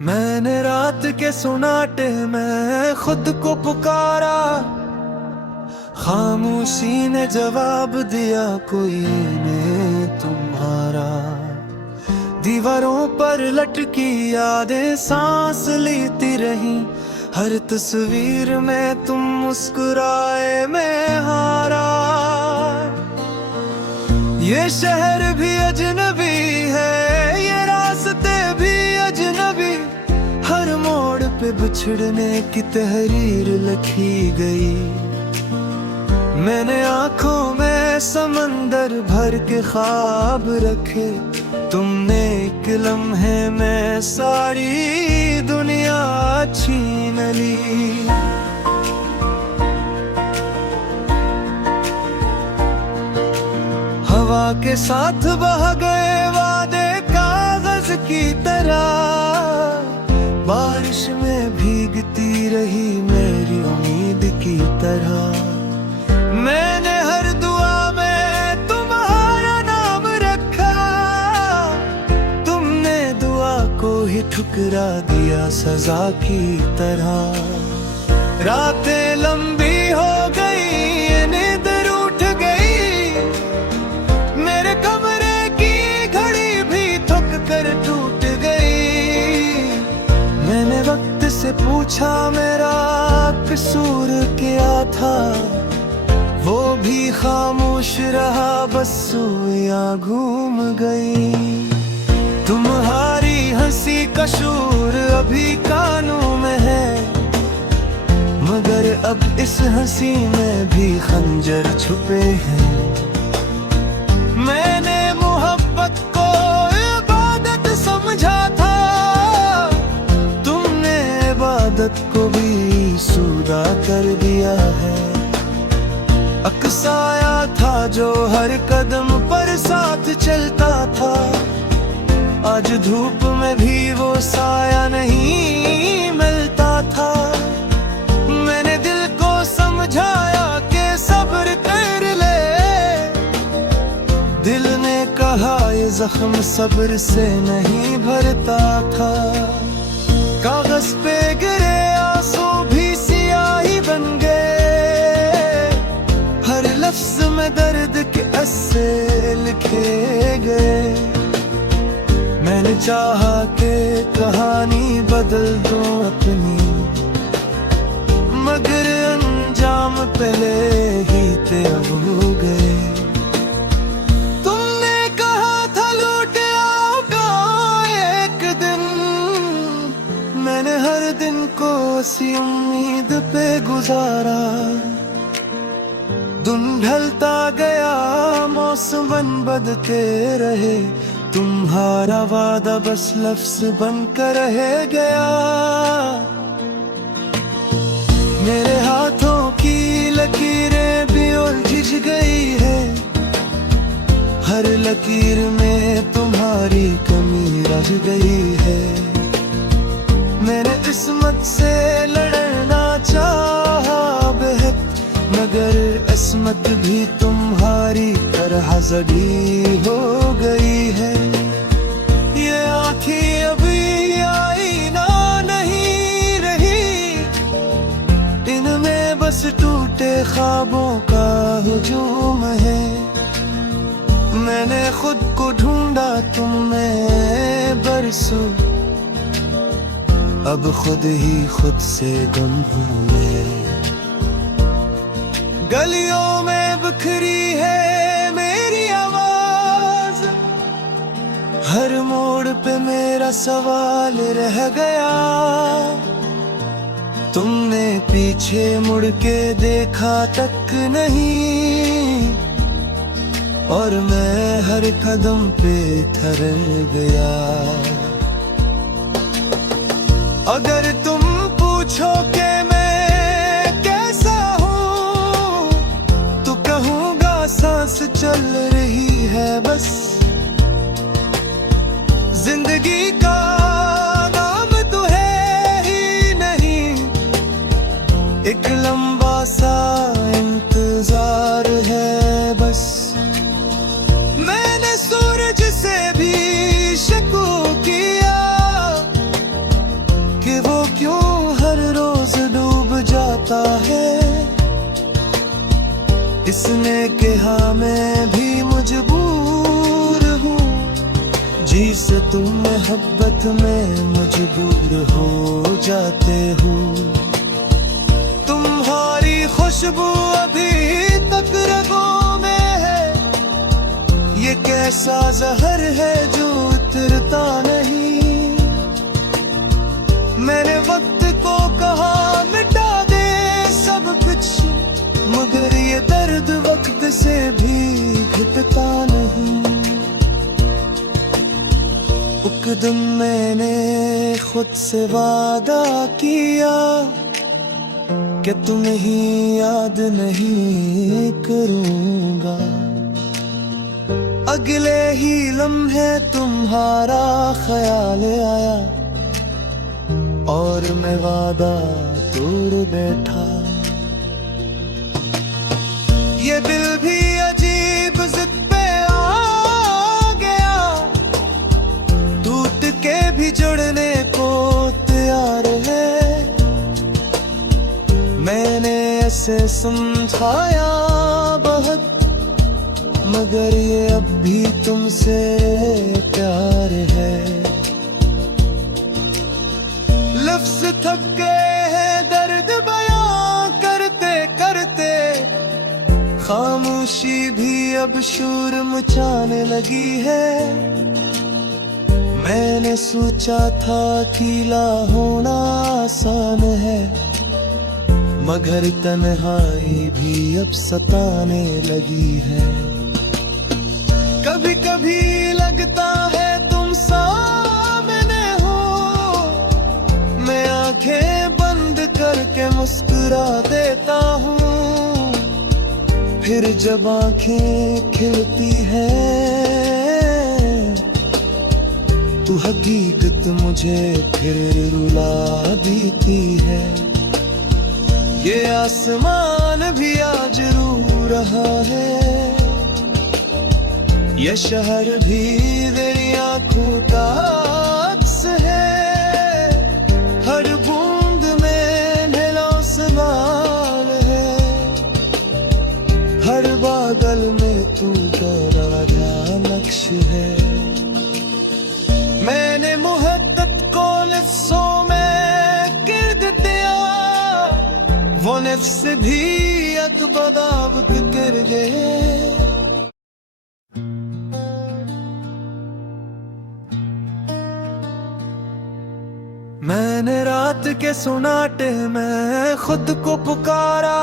मैंने रात के सुनाटे में खुद को पुकारा, खामोशी ने जवाब दिया कोई ने तुम्हारा। दीवारों पर लटकी यादें सांस लेती रही, हर तस्वीर में तुम मुस्कुराए मैं हारा। ये शहर भी अजनबी है, ये रास्ते भी अजनबी, हर मोड़ पे बिछड़ने की तहरीर लिखी गई। मैंने आंखों में समंदर भर के ख्वाब रखे, तुमने एक लम्हे में सारी दुनिया छीन ली। हवा के साथ बह गए वादे कागज की तरह, बारिश में भीगती रही मेरी उम्मीद की तरह। मैंने हर दुआ में तुम्हारा नाम रखा, तुमने दुआ को ही ठुकरा दिया सजा की तरह। रातें लंबी हो गई, नींद रूठ गई, मेरे कमरे की घड़ी भी थक कर टूट गई। मैंने वक्त से पूछा मेरा कसूर क्या था, वो भी खामोश रहा, बस सोया घूम गई। तुम्हारी हंसी का शोर अभी कानों में है, मगर अब इस हंसी में भी खंजर छुपे हैं। मैंने मोहब्बत को इबादत समझा था, तुमने इबादत को भी सूदा कर दिया है। अक्साया था जो हर कदम पर साथ चलता था, आज धूप में भी वो साया नहीं मिलता था। मैंने दिल को समझाया कि सब्र कर ले, दिल ने कहा ये जख्म सब्र से नहीं भरता था। कागज पे गिरे आंसू भी सियाही बन गए, लफ्ज़ में दर्द के अस्से लिखे गए। मैंने चाहा कि कहानी बदल दूं अपनी, मगर अंजाम पहले ही तय हो गए। तुमने कहा था लौट आओगा एक दिन, मैंने हर दिन को इसी उम्मीद पे गुजारा। दिन ढलता गया, मौसम बदलते रहे, तुम्हारा वादा बस लफ्ज़ बनकर रह गया। मेरे हाथों की लकीरें भी उलझ गई है, हर लकीर में तुम्हारी कमी रह गई है। मैंने किस्मत से लड़ना चाहा बेहद, मगर किस्मत भी तुम्हारी तरह जड़ी हो गई है। ये आँखें अभी आईना नहीं रही, इनमें बस टूटे ख्वाबों का हुजूम है। मैंने खुद को ढूंढा तुमने बरसों, अब खुद ही खुद से गुम हूँ मैं। गलियों में बिखरी है मेरी आवाज, हर मोड़ पे मेरा सवाल रह गया। तुमने पीछे मुड़ के देखा तक नहीं, और मैं हर कदम पे ठहर गया। अगर तुम पूछो कि सांस चल रही है बस, जिंदगी का नाम तो है ही नहीं, एक लंबा सा इंतजार है बस। मैंने सूरज से भी शकू किया, कहता है, इसने कहा मैं भी मजबूर हूँ, जी से तुम मोहब्बत में मजबूर हो जाते हो। तुम्हारी खुशबू अभी तक रगों में है, ये कैसा जहर है जो उतरता नहीं। मैंने वक्त को कहा मिटा दे सब कुछ, मगर ये दर्द वक्त से भी घटता नहीं। एक दिन मैंने खुद से वादा किया कि तुम्हें ही याद नहीं करूंगा। अगले ही लम्हे तुम्हारा ख्याल आया और मैं वादा तोड़ बैठा। ये दिल भी अजीब जिद पे आ गया, टूट के भी जुड़ने को तैयार है। मैंने ऐसे समझाया बहुत, मगर ये अब भी तुमसे प्यार है। लफ्ज़ थक गए हैं दर्द बयां करते करते, खामोशी भी अब शोर मचाने लगी है। मैंने सोचा था अकेला होना आसान है, मगर तन्हाई भी अब सताने लगी है। कभी कभी लगता है तुम सामने हो, मैं आंखें बंद करके मुस्कुरा देता हूँ। फिर जब आंखें खिलती हैं तो हकीकत मुझे फिर रुला देती है। ये आसमान भी आज रो रहा है, ये शहर भी तेरी आंखों का अक्स है। हर बूंद में नीला सवाल है, हर बादल में तू तेरा नक्श है। मैंने मोहब्बत को लफ्ज़ों में गिर दिया, वो नफ्स भी अतबदावत कर गए। मैंने रात के सुनाटे में खुद को पुकारा,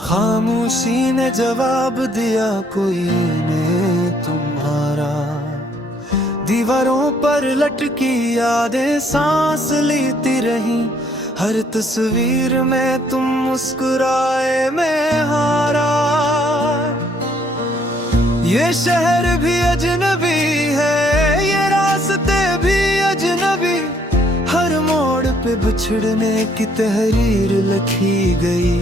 खामोशी ने जवाब दिया कोई नहीं तुम्हारा। दीवारों पर लटकी यादें सांस लेती रही, हर तस्वीर में तुम मुस्कुराए मैं हारा। ये शहर भी अजनबी है, ये रास्ते भी अजनबी, हर मोड़ पे बिछड़ने की तहरीर लिखी गई।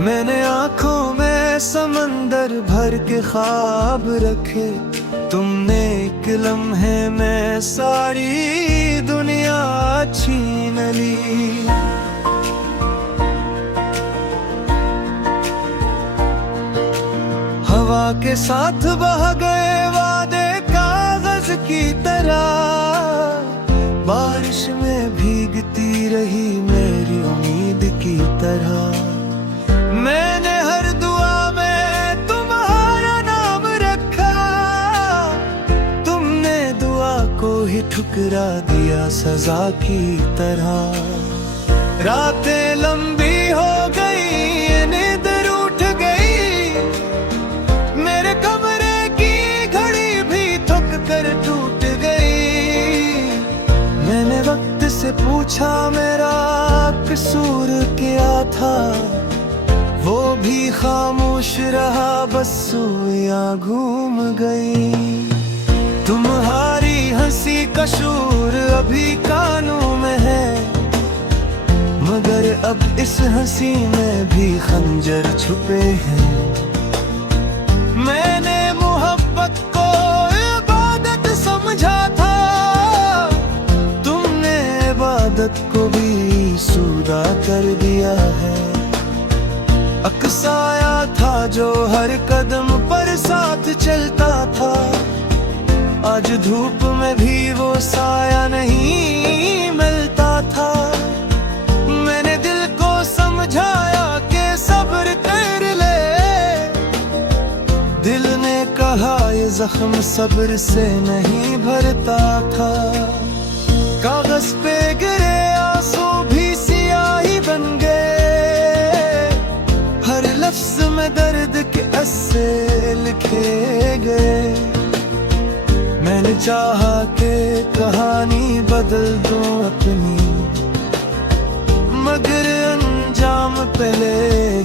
मैंने आंखों में समंदर भर के ख्वाब रखे, तुमने एक लम्हे में सारी दुनिया छीन ली। हवा के साथ बह गए वादे कागज की तरह, बारिश में भीगती रही मेरी उम्मीद की तरह। मैंने हर दुआ में तुम्हारा नाम रखा, तुमने दुआ को ही ठुकरा दिया सजा की तरह। रातें लंबी हो गई, नींद रूठ गई, मेरे कमरे की घड़ी भी थक कर टूट गई। मैंने वक्त से पूछा मेरा कसूर क्या था, वो भी खामोश रहा, बस सोया घूम गई। तुम्हारी हंसी का शोर अभी कानों में है, मगर अब इस हंसी में भी खंजर छुपे हैं। मैंने मोहब्बत को इबादत समझा था, तुमने इबादत को भी सूदा कर दिया है। अकसाया था जो हर कदम पर साथ चलता था, आज धूप में भी वो साया नहीं मिलता था। मैंने दिल को समझाया कि सब्र कर ले, दिल ने कहा ये जख्म सब्र से नहीं भरता था। कागज पे गिरे आंसू भी सियाही बन गए, हर लफ्ज में दर्द के अस्से लिखे गए। मैंने चाहा कि कहानी बदल दूं अपनी, मगर अंजाम पहले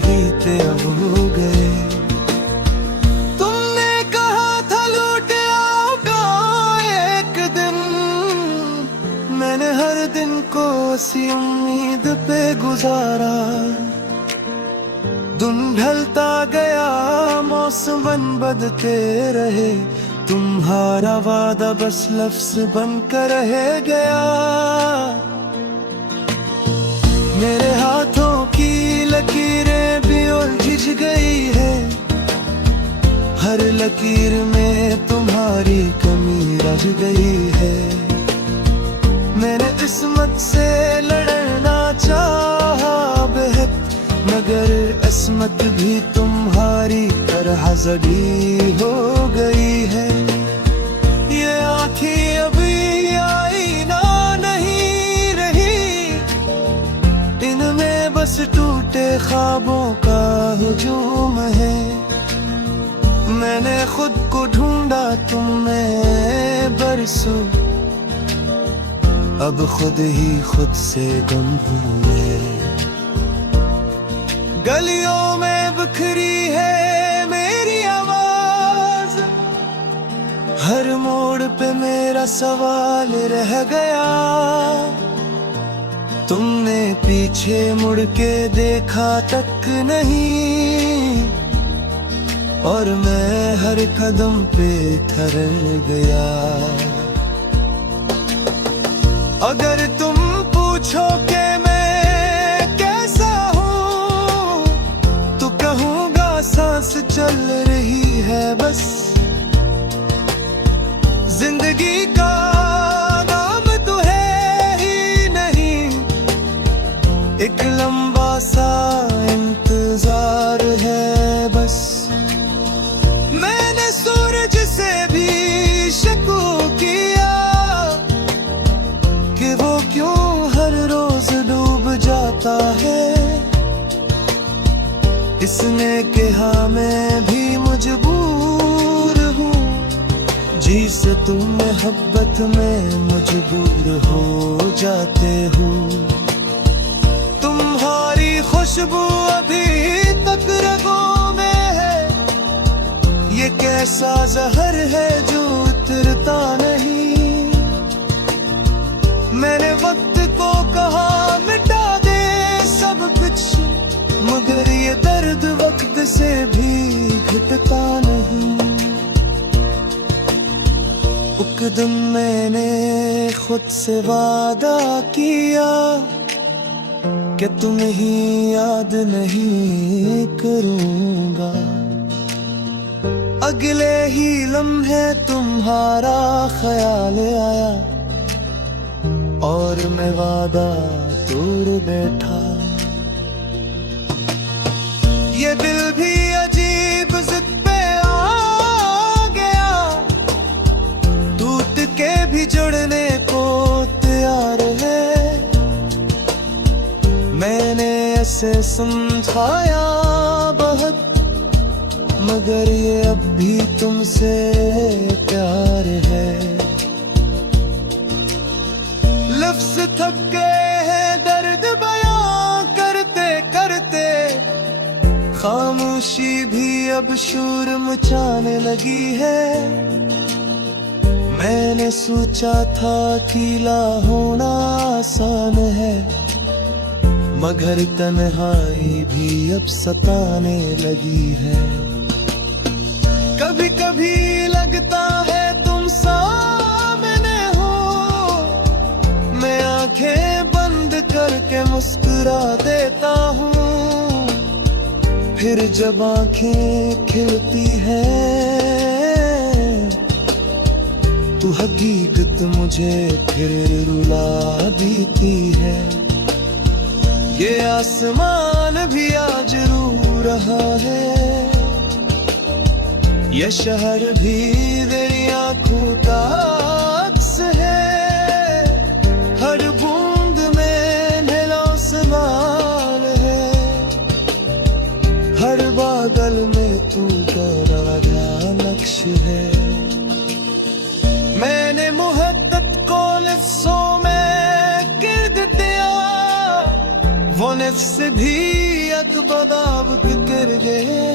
ही ते अब हो गए। तुमने कहा था लौट आओगा एक दिन, मैंने हर दिन को इसी उम्मीद पे गुजारा। दिन ढलता गया, मौसम बदलते रहे, तुम्हारा वादा बस लफ्ज बनकर रह गया। मेरे हाथों की लकीरें भी उलझ गई है, हर लकीर में तुम्हारी कमी रह गई है। मैंने किस्मत से लड़ना चाहा बेहद, मगर किस्मत भी तुम्हारी तरह जड़ी हो गई है। ये आँखें अभी आईना नहीं रही, इनमें बस टूटे ख्वाबों का हुजूम है। मैंने खुद को ढूंढा तुमने बरसों, अब खुद ही खुद से गम हूँ मैं। गलियों में बिखरी है मेरी आवाज, हर मोड़ पे मेरा सवाल रह गया। तुमने पीछे मुड़ के देखा तक नहीं, और मैं हर कदम पे ठहर गया। अगर तुम पूछो कि सांस चल रही है बस, जिंदगी का नाम तो है ही नहीं, एक लंबा सा इंतजार है बस। मैंने सूरज से भी शकू किया कि वो क्यों हर रोज डूब जाता है। इसने कहा मैं भी मजबूर हूँ, जी से तुम मोहब्बत में मजबूर हो जाते हो। तुम्हारी खुशबू अभी तक रगों में है, ये कैसा जहर है जो उतरता नहीं। मैंने वक्त को कहा मिटा दे सब कुछ, मगर ये दर्द वक्त से भी घटता नहीं। उक दिन मैंने खुद से वादा किया कि तुम्हें ही याद नहीं करूंगा। अगले ही लम्हे तुम्हारा ख्याल आया, और मैं वादा तोड़ बैठा। ये दिल भी अजीब जिद पे आ गया, टूट के भी जुड़ने को तैयार है। मैंने ऐसे समझाया बहुत, मगर ये अब भी तुमसे प्यार है। लफ्ज थक गए हैं दर्द बयां करते करते, खामोशी भी अब शोर मचाने लगी है। मैंने सोचा था अकेला होना आसान है, मगर तन्हाई भी अब सताने लगी है। कभी कभी लगता है तुम सामने हो, मैं आंखें बंद करके मुस्कुरा मुस्कुरा देता हूँ। फिर जब आंखें खिलती हैं तो हकीकत मुझे फिर रुला देती है। ये आसमान भी आज रो रहा है, ये शहर भी तेरी आंखों का अक्स है। हर बूंद में नीला आसमान है, हर बादल में तू तेरा नक्श है। मैंने मोहब्बत को लफ्ज़ों में गिर दिया, वो नफ्स भी अत बगावत कर गए।